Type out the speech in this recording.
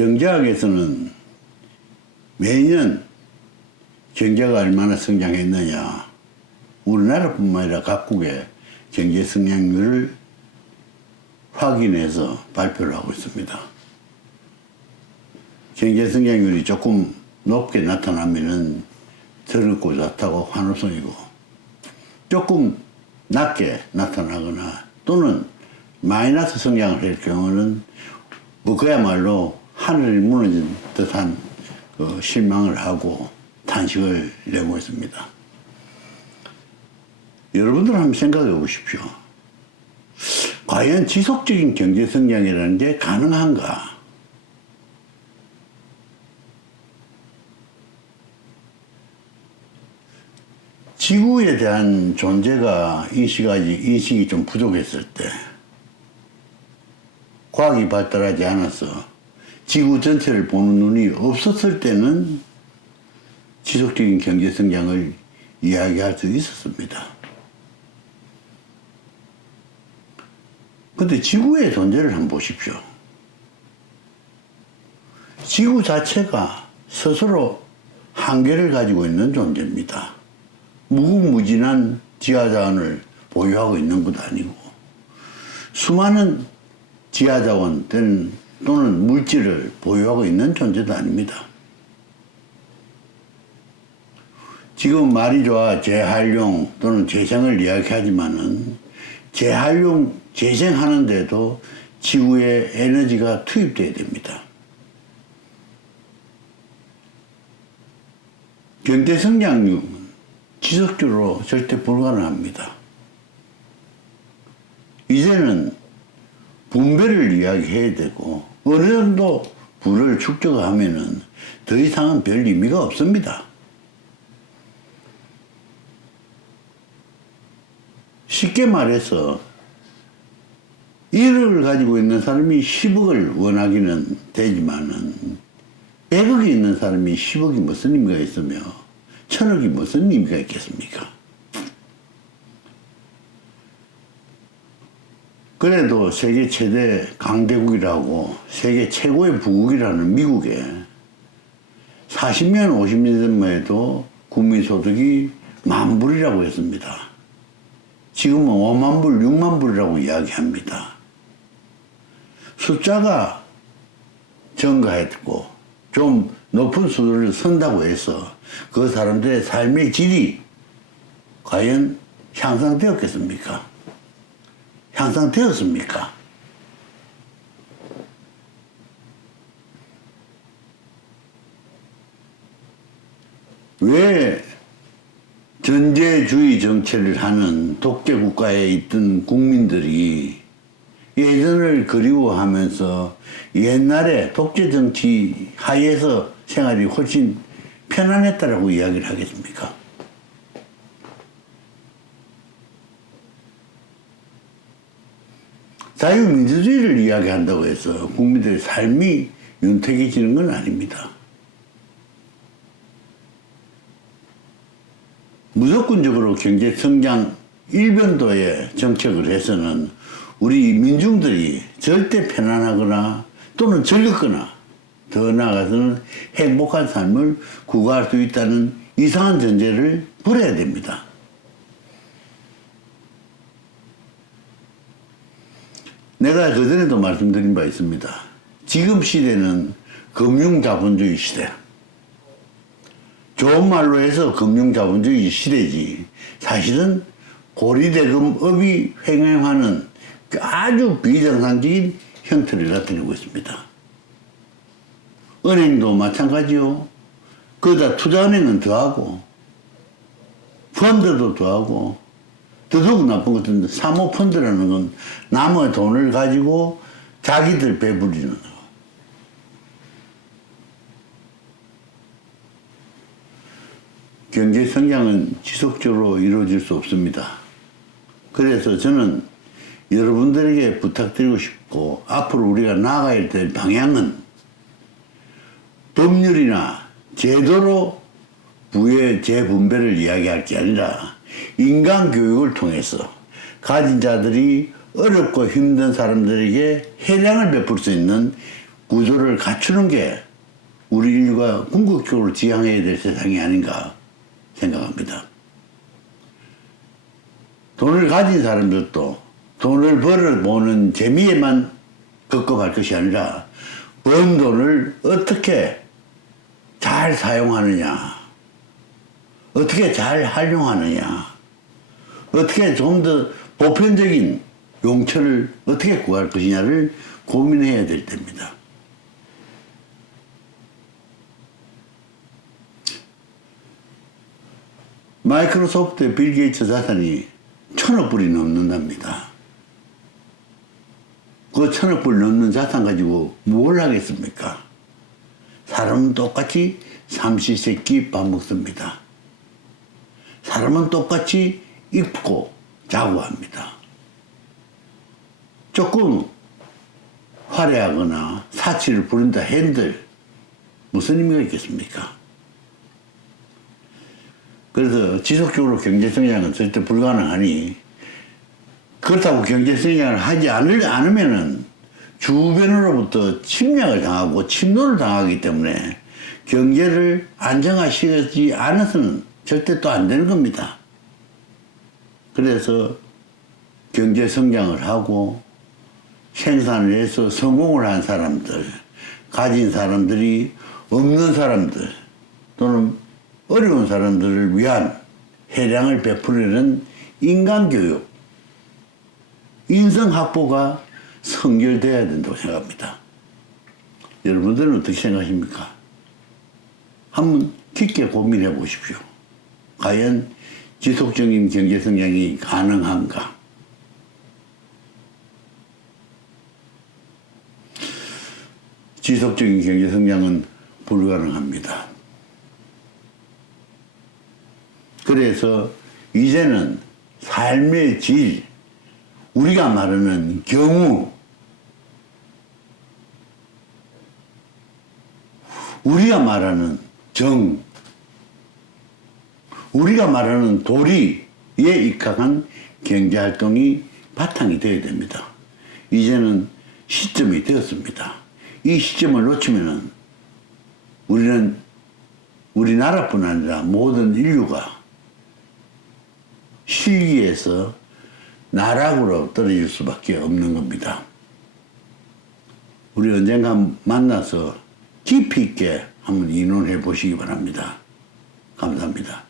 경제학에서는 매년 경제가 얼마나 성장했느냐 우리나라뿐만 아니라 각국의 경제 성장률을 확인해서 발표를 하고 있습니다. 경제 성장률이 조금 높게 나타나면은 더럽고 좋다고 환호성이고 조금 낮게 나타나거나 또는 마이너스 성장을 할 경우는 뭐 그야말로 하늘이 무너진 듯한 그 실망을 하고 탄식을 내고 있습니다. 여러분들 한번 생각해 보십시오. 과연 지속적인 경제 성장이라는 게 가능한가? 지구에 대한 존재가 인식하지, 인식이 좀 부족했을 때, 과학이 발달하지 않아서 지구 전체를 보는 눈이 없었을 때는 지속적인 경제 성장을 이야기할 수 있었습니다. 근데 지구의 존재를 한번 보십시오. 지구 자체가 스스로 한계를 가지고 있는 존재입니다. 무궁무진한 지하자원을 보유하고 있는 것도 아니고 수많은 지하자원 또는, 또는 물질을 보유하고 있는 존재도 아닙니다. 지금 말이 좋아 재활용 또는 재생을 이야기하지만은 재활용, 재생하는데도 지구에 에너지가 투입돼야 됩니다. 경제 성장률은 지속적으로 절대 불가능합니다. 이제는 분배를 이야기해야 되고 어느 정도 부를 축적하면은 더 이상은 별 의미가 없습니다. 쉽게 말해서 1억을 가지고 있는 사람이 10억을 원하기는 되지만은 100억이 있는 사람이 10억이 무슨 의미가 있으며 1000억이 무슨 의미가 있겠습니까? 그래도 세계 최대 강대국이라고 세계 최고의 부국이라는 미국에 40년, 50년 전만 해도 국민소득이 만 불이라고 했습니다. 지금은 5만 불, 6만 불이라고 이야기합니다. 숫자가 증가했고 좀 높은 수를 선다고 해서 그 사람들의 삶의 질이 과연 향상되었겠습니까? 향상되었습니까? 왜 전제주의 정체를 하는 독재 국가에 있던 국민들이 예전을 그리워하면서 옛날에 독재 정치 하에서 생활이 훨씬 편안했다라고 이야기를 하겠습니까? 자유민주주의를 이야기한다고 해서 국민들의 삶이 윤택해지는 건 아닙니다. 무조건적으로 경제 성장 일변도의 정책을 해서는 우리 민중들이 절대 편안하거나 또는 즐겁거나 더 나아가서는 행복한 삶을 구가할 수 있다는 이상한 전제를 버려야 됩니다. 내가 그전에도 말씀드린 바 있습니다. 지금 시대는 금융자본주의 시대. 좋은 말로 해서 금융자본주의 시대지. 사실은 고리대금업이 횡행하는 그 아주 비정상적인 형태를 나타내고 있습니다. 은행도 마찬가지요. 거기다 투자은행은 더하고, 펀드도 더하고, 더더욱 나쁜 것은 사모펀드라는 건 남의 돈을 가지고 자기들 배부리는 거. 경제 성장은 지속적으로 이루어질 수 없습니다. 그래서 저는 여러분들에게 부탁드리고 싶고 앞으로 우리가 나아가야 될 방향은 법률이나 제도로 부의 재분배를 이야기할 게 아니라 인간 교육을 통해서 가진 자들이 어렵고 힘든 사람들에게 해량을 베풀 수 있는 구조를 갖추는 게 우리 인류가 궁극적으로 지향해야 될 세상이 아닌가 생각합니다. 돈을 가진 사람들도 돈을 벌어보는 재미에만 급급할 것이 아니라 번 돈을 어떻게 잘 사용하느냐, 어떻게 잘 활용하느냐, 어떻게 좀 더 보편적인 용처를 어떻게 구할 것이냐를 고민해야 될 때입니다. 마이크로소프트의 빌 게이츠 자산이 천억 불이 넘는답니다. 그 천억 불 넘는 자산 가지고 뭘 하겠습니까? 사람은 똑같이 삼시세끼 밥 먹습니다. 사람은 똑같이 입고 자고 합니다. 조금 화려하거나 사치를 부린다 핸들 무슨 의미가 있겠습니까? 그래서 지속적으로 경제 성장은 절대 불가능하니 그렇다고 경제 성장을 하지 않을, 않으면은 주변으로부터 침략을 당하고 침노를 당하기 때문에 경제를 안정화시키지 않아서는 절대 또 안 되는 겁니다. 그래서 경제 성장을 하고 생산을 해서 성공을 한 사람들, 가진 사람들이 없는 사람들 또는 어려운 사람들을 위한 해량을 베푸려는 인간교육, 인성학보가 성결돼야 된다고 생각합니다. 여러분들은 어떻게 생각하십니까? 한번 깊게 고민해 보십시오. 과연 지속적인 경제 성장이 가능한가? 지속적인 경제 성장은 불가능합니다. 그래서 이제는 삶의 질, 우리가 말하는 경우, 우리가 말하는 정, 우리가 말하는 도리에 입각한 경제활동이 바탕이 되어야 됩니다. 이제는 시점이 되었습니다. 이 시점을 놓치면은 우리는 우리나라뿐 아니라 모든 인류가 실기에서 나락으로 떨어질 수밖에 없는 겁니다. 우리 언젠가 만나서 깊이 있게 한번 의논해 보시기 바랍니다. 감사합니다.